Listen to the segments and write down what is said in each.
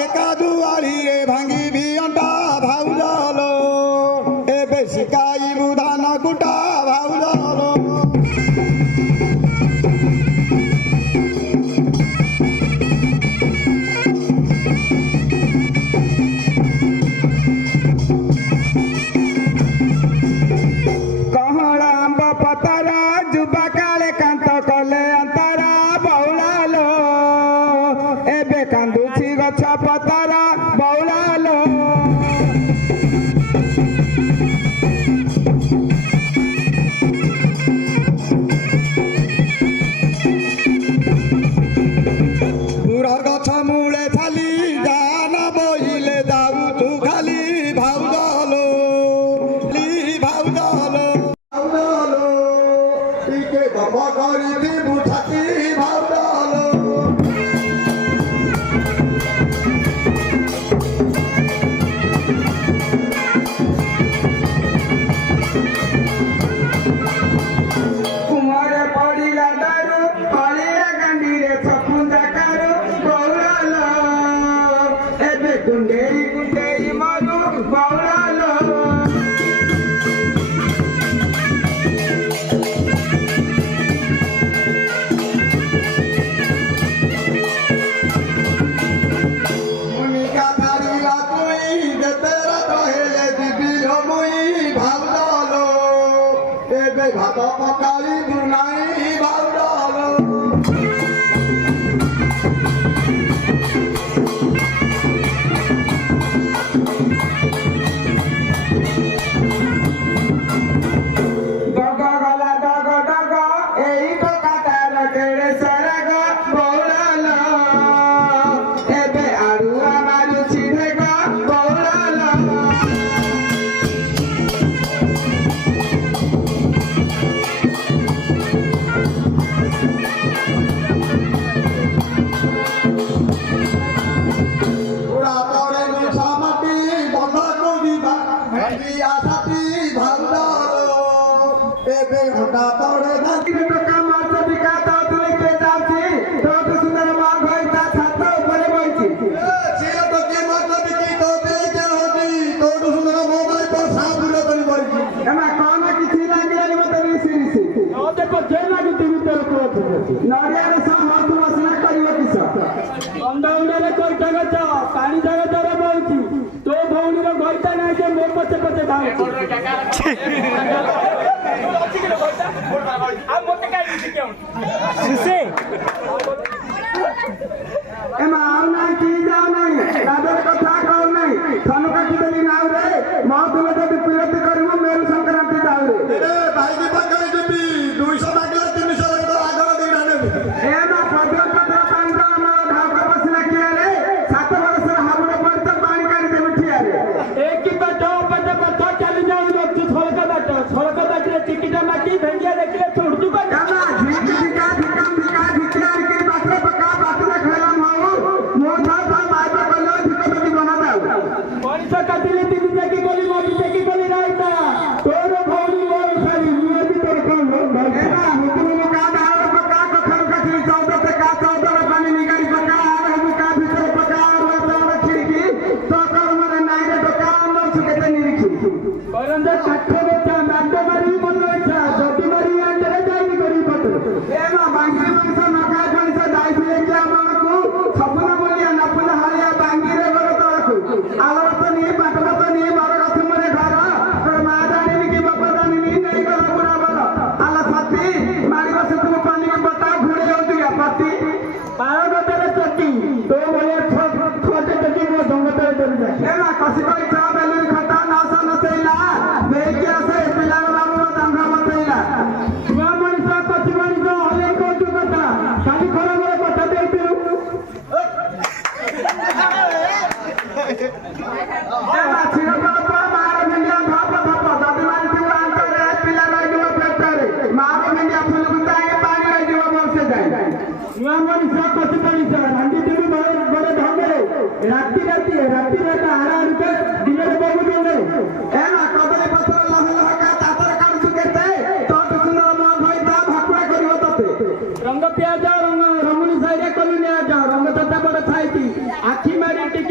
एका दुआरी रे भांगी भी अंटा भाउलो एबे शिकाई Budhan गुटा भाउलो Nuaman sa kasipan isa, nandito bale bale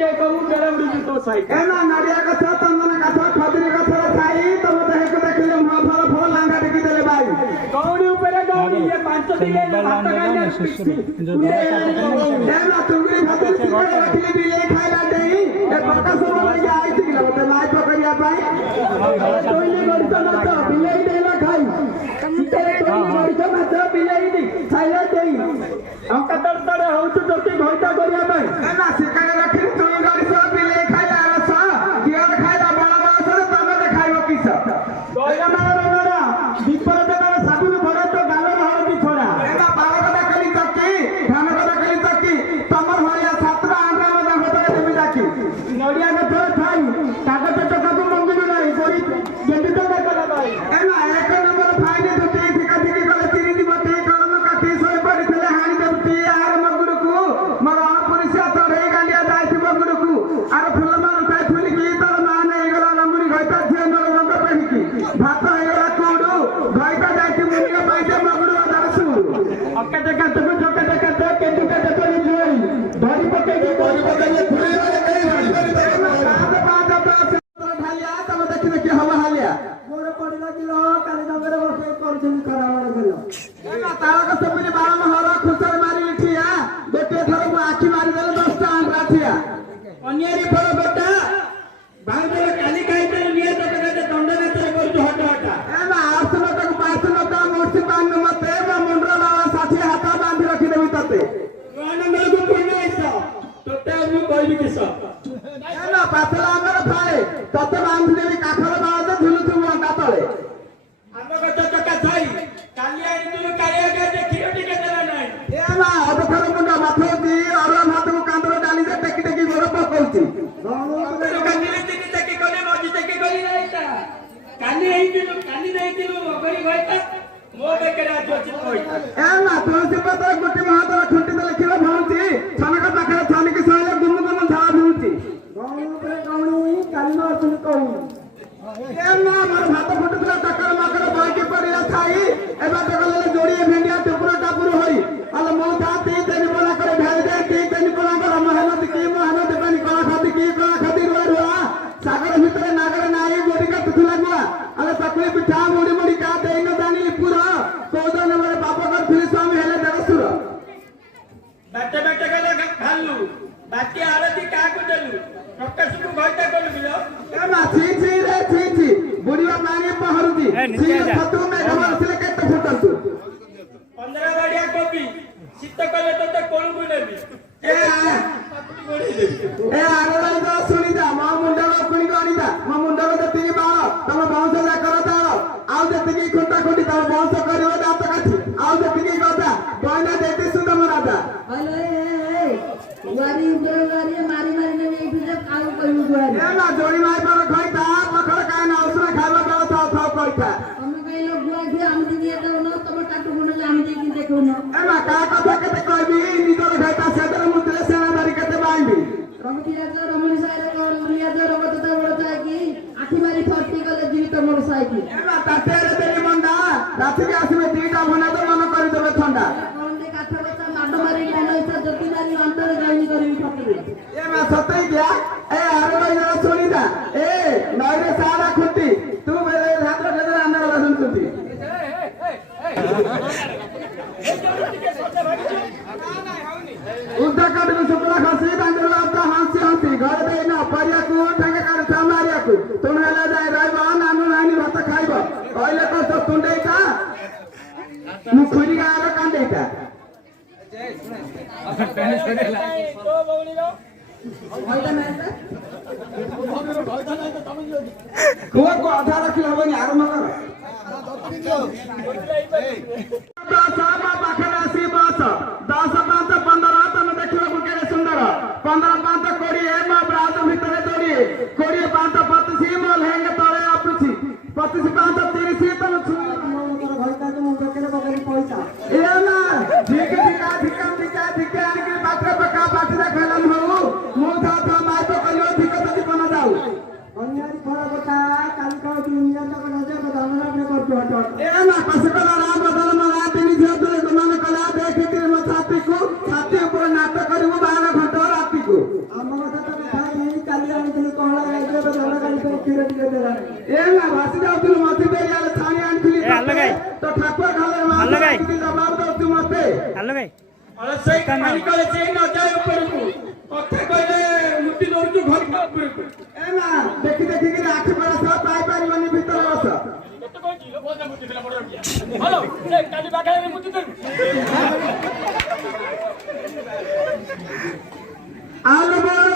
ये कहू मेरा उड़ी तो साइड ए ना नड़िया गछ चंदन गछ खजूरी गछ छाई तब देख देखिले मुआ फल फल लांगा देखि देले भाई गौड़ी ऊपर गौड़ी ये 5 दिले भात खाइले ए ना तुंगरी भात सिकड़े रखिले दिले खाइला देई ए पक्का सब लगे आई थी मते माय पकड़िया पाई तोइले गड़ता ना तो बिलाई देला खाई तोइले गड़ता ना तो बिलाई दी खाइला देई अंका तड़तड़े होउछ जोटी घोइटा करिया भाई ए ना सिकड़े रखिले तुई गड़ी सब बिलाई खाइला रस कियर खाइला बड़ा बड़ा सर तमे खाइबो किस गया मारा विपरीत मारा साबुन भरे तो गालो हळदी छोड़ा एना बारकटा कली चक्की धानकटा कली चक्की तमर भरिया सातरा आंद्रा में दाखता देबी जाकी नड़िया के थोड़ा खाई कागज टका को मंगुल नहीं कोई गेंडी तो कला भाई एना एक नंबर फाइने तो ती ठिका ठिकी कले तिरी दी बटे कलम काटी सोय पड़ी थले हानी देबती आर मगुर को मर पुलिस चढ़े गालिया जाई मगुर को आर फुल मार उठाई फुल की तर मान एगला लंगुरी गइता जे नर रंग पहनी की भात एगला कोडू गइता जाई मुनिया पाइते मगुर दरसु अक्के देखा तो जोके देखा तो केंदु के देखो नि जोई धरी पके की कोई बदले फुले वाले कई धरी पके पांच पांच ढालिया तब देखि देखि हवा हालिया मोर पड़ी लागिलो काली नगर बसे करछन खरावर गलो एना तारक सपिनी बारन हरा खुसर मारी लिठिया गोटे थर को आखी मारी देले 10 टा आंद्रा थिया अन्यारी पर बेटा भाई देले काली काईते निया तो के दंड नेत्र करछु हट हटा एना आसन तक पासन ता मोर्ची बांध मते बा मुंडरा बाबा साथी हाथा बांधी रखि देबी तते नंबर को पुण्य ऐसा तोते मु कहबी किस एना पातला अंगर फाळे तते बांधी देबी काखर बाज झुलुथु अंडा तळे आम कथा चका छाई काली आनी तुम कालिया के देखियो टिके देला नाही एना अबथर मुंडा माथोती अरला माथको कांदर डाली दे टेकी टेकी गोर पकौती काली तिनी तकी कोने मजी तकी कोनी नाही ता काली नाही तिलु गरी गयता मो बेकरा जोचित होइता एना तुलसी पत्र गुटी महातर ठुंटी दले किलो भांती छनक पाखरे छानिकी सळे गुम गुम झा भिउती गौणी ऊपर गौणी काली न तुम कहू एना मार भात फुटुतला टकर माकर बाकी पड़िया थाई एबा देखले जोड़ी भेंडिया टुकरो टापुर होई अल मो जाती तेनी बना करे भेल दे ती तेनी बना कर मेहनत की मेहनत बनी कला खाती की कला खाती रुआ सागर भितरे नागर नाई गोडी का तुला गुआ अल सकली पिठा मुड़ी मुड़ी का देई न जानी पूरा कोदा नंबर बापा कर फिर स्वामी हेले दरसुर बाटे बाटे गला भालू बाकी आरती का को देलु प्रकाश को गयता कोन बिलो एना छी रे छी बुढ़िया पानी पहरुती छी फतु में घर से केते फुटलतु 15 गाड़िया कॉपी शीत कले तो कोन को नेबी ए आगलाई तो सुनी जा मा मुंडा कुणी गाणी जा मा मुंडा तो तिनी बाळ तम बाउंस जा करो तारो आउ जतिकी खुंटा खुंटी तम बाउंस करियो दांत काठी आउ जतिकी गदा गयना देती सुंदर राजा हेलो ए वारी वारी मारी मारी ने एक दूसरे काल करू दुआरी ए ना जोड़ी मार पर खइता पखर काय ना उसने खाइबा बेला था कइता हम कई लोग बुआ के हम दिए तो न तब टाटू बन जा हम देखि देखो न ए ना का कथा केते कहबी निजर खाइता सेदर मुतले सेनादारी केते बाइबी रमतिया जो रमणी साइरे को लिया जो रमत तो बड़ता की आठी मारी फर्टी गले जीवित मोर साइकी ए ना तातेरे देनी मंदा राति के आसीबे दीटा बना तो मन करि देबे ठंडा कौन दे काठा बच्चा माडो मारी डालो इसा जति मारी अंतर गाइनी करी फटी ए ना सतई गया ए अरे भाई जरा सुनी जा ए नईरे सारा खुंटी तू मेरे हाथ रे जरा अंदर वाला सुनती उद्दा काट में सुपला खसी डांगर आपका हांसी हांसी घर पे ना परिया को ठंगे कर सामारिया को तुम हेला जाय रायबा नानु नानी भात खाइबो कहले को तो तुंडे का मुखुरी गार कांडे का तो बौनी रो होइता ना कुआ को आधा रखी हबनी आरंभ कर साबा पाखरासी बस 10 5 15 तमे देखिबा बुकेरे सुंदर 15 5 कोड़ी ए मा ब्राज भितरे जोड़ी कोड़ी 5 25 मोल हेंग तळे आपुछि 25 5 30 तम छु मोर भइता तो बेकरे बकरी पैसा ए ना ठीक धिका आके बात्र पका बाटी देखलन हो मो था माय तो कलियो ठीक तति बना जाऊ अन्यारी खरा कथा काली का दुनिया तक नजर को दामना अपने करतो हट ए ना कसकला राम बदल मना तिनी जे तो मन कला देखि तिर म छाती ऊपर नाटक करिवो 12 घंटा राति को ତମ କଥା ତ ଖାଇ କାଲି ଆଣିଥିଲି କହଳା ଗାଈ ଧଡ଼ା ଗାଈ ପାଇଁ କ୍ଷୀର ଟିକେ ଦେଲା ଏ ମା ଭାସି ଯାଉଥିଲୁ ମତେ ଦେଇ ଆଲେ ଛାଣି ଆଣିଥିଲି ତ ଠାକୁର ଖାଲେ ମା ଜବାବ ଦଉଛୁ ମତେ ସେଇ ପାଣି କଳେ ସେଇ ନ ଯାଏ ଉପରକୁ କଥା କହିଲେ ମୁଟି ଦଉଛୁ ଘର ଉପରକୁ ଏ ମା ଦେଖି ଦେଖିକି ଆଖି ପଡା ସହ ପାଇ ପାରିବନି ଭିତରେ ବସ ଆଲୋ